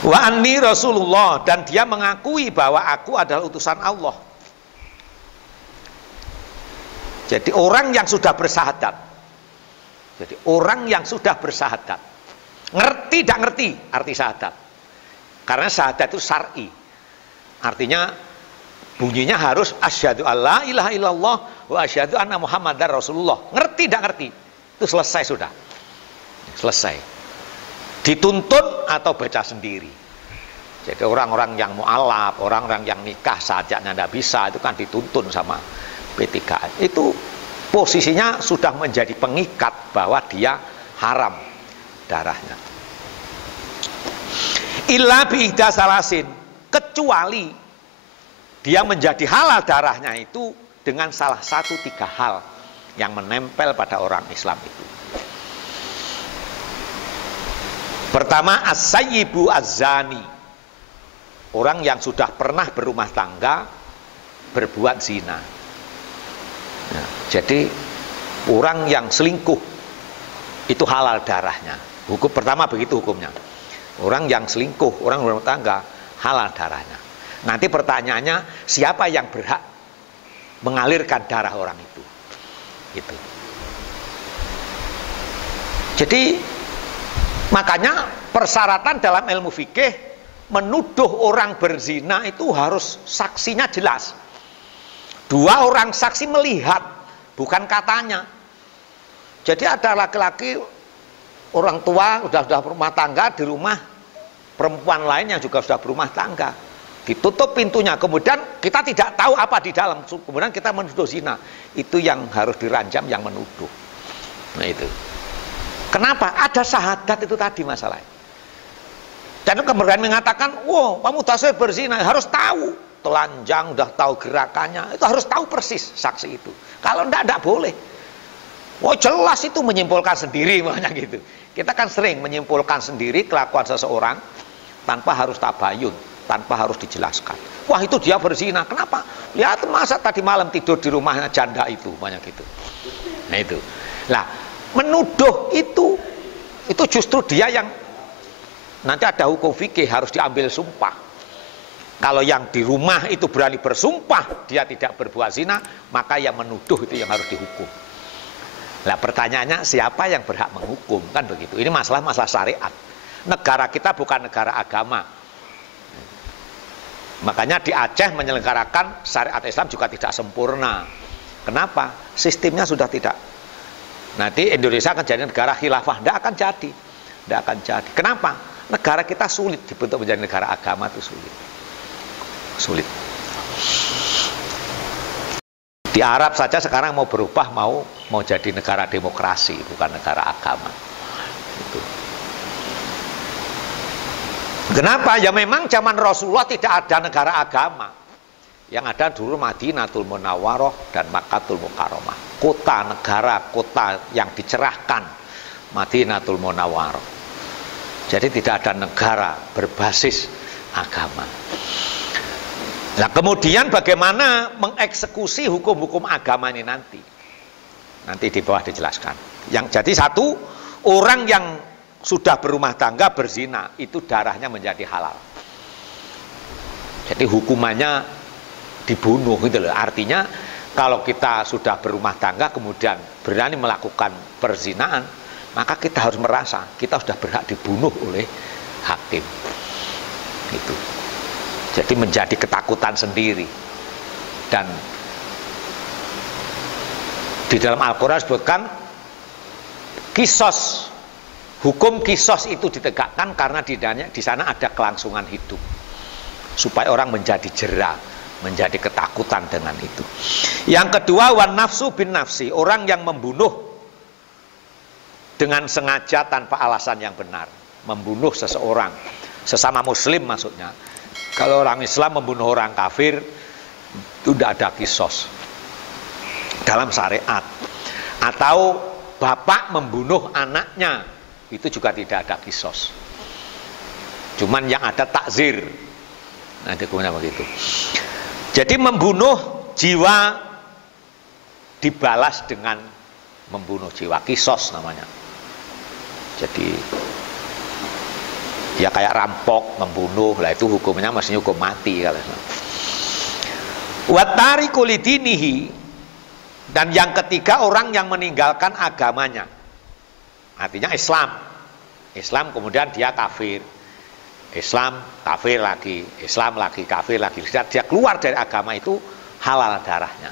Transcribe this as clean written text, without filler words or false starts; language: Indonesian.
Wa anni Rasulullah, dan dia mengakui bahwa aku adalah utusan Allah. Jadi orang yang sudah bersahadat, jadi orang yang sudah bersahadat, ngerti tidak ngerti arti syahadat, karena syahadat itu syar'i, artinya bunyinya harus asyhadu alla ilaha illallah wa asyhadu anna muhammadar rasulullah. Ngerti tidak ngerti, itu selesai sudah, selesai. Dituntun atau baca sendiri. Jadi orang-orang yang mu'alaf, orang-orang yang nikah sajanya tidak bisa, itu kan dituntun sama P3. Itu posisinya sudah menjadi pengikat bahwa dia haram darahnya. Illa bi'ihda salasin, kecuali dia menjadi halal darahnya itu dengan salah satu 3 hal yang menempel pada orang Islam itu. Pertama, as-sayyibu az-zani, orang yang sudah pernah berumah tangga berbuat zina. Nah, jadi orang yang selingkuh itu halal darahnya. Hukum pertama begitu hukumnya. Orang yang selingkuh, orang berumah tangga halal darahnya. Nanti pertanyaannya, siapa yang berhak mengalirkan darah orang itu? Gitu. Jadi makanya persyaratan dalam ilmu fikih menuduh orang berzina itu harus saksinya jelas. 2 orang saksi melihat, bukan katanya. Jadi ada laki-laki orang tua sudah berumah tangga di rumah perempuan lain yang juga sudah berumah tangga, ditutup pintunya, kemudian kita tidak tahu apa di dalam, kemudian kita menuduh zina. Itu yang harus diranjam, yang menuduh. Nah itu. Kenapa? Ada syahadat itu tadi masalahnya. Dan kemudian mengatakan, wow, Pak Mudasir berzina, harus tahu. Telanjang, udah tahu gerakannya, itu harus tahu persis saksi itu. Kalau enggak boleh. Oh jelas itu menyimpulkan sendiri, makanya gitu. Kita kan sering menyimpulkan sendiri kelakuan seseorang tanpa harus tabayun, tanpa harus dijelaskan. Wah itu dia berzina, kenapa? Lihat masa tadi malam tidur di rumahnya janda itu, banyak gitu. Nah itu. Lah, menuduh itu justru dia yang nanti ada hukum fikih harus diambil sumpah. Kalau yang di rumah itu berani bersumpah dia tidak berbuat zina, maka yang menuduh itu yang harus dihukum. Nah pertanyaannya, siapa yang berhak menghukum? Kan begitu. Ini masalah syariat. Negara kita bukan negara agama. Makanya di Aceh menyelenggarakan syariat Islam juga tidak sempurna. Kenapa? Sistemnya sudah tidak. Nanti Indonesia akan jadi negara khilafah, tidak akan jadi, tidak akan jadi. Kenapa? Negara kita sulit dibentuk menjadi negara agama, itu sulit. Di Arab saja sekarang mau berubah, mau jadi negara demokrasi, bukan negara agama. Itu. Kenapa? Ya memang zaman Rasulullah tidak ada negara agama. Yang ada dulu Madinatul Munawwarah dan Makkahul Mukarramah. Kota negara, kota yang dicerahkan, Madinatul Munawwarah. Jadi tidak ada negara berbasis agama. Nah kemudian bagaimana mengeksekusi hukum-hukum agama ini nanti? Nanti di bawah dijelaskan. Yang jadi satu, orang yang sudah berumah tangga berzina itu darahnya menjadi halal. Jadi hukumannya dibunuh gitu loh. Artinya kalau kita sudah berumah tangga kemudian berani melakukan perzinaan, maka kita harus merasa kita sudah berhak dibunuh oleh hakim. Gitu. Jadi menjadi ketakutan sendiri. Dan di dalam Al-Quran disebutkan kisos, hukum kisos itu ditegakkan karena di sana ada kelangsungan hidup, supaya orang menjadi jera, menjadi ketakutan dengan itu. Yang kedua, wan nafsu bin nafsi, orang yang membunuh dengan sengaja tanpa alasan yang benar, membunuh seseorang, sesama muslim maksudnya. Kalau orang Islam membunuh orang kafir itu tidak ada kisos dalam syariat. Atau bapak membunuh anaknya, itu juga tidak ada kisos. Cuman yang ada takzir. Nanti kemudian begitu. Jadi membunuh jiwa dibalas dengan membunuh jiwa, kisos namanya. Jadi Ya kayak rampok, membunuh, lah itu hukumnya mestinya hukum mati kalau. Watariku lidinihi, dan yang ketiga orang yang meninggalkan agamanya. Artinya Islam. Islam kemudian dia kafir. Islam kafir lagi, Islam lagi, kafir lagi. Dia keluar dari agama itu halal darahnya.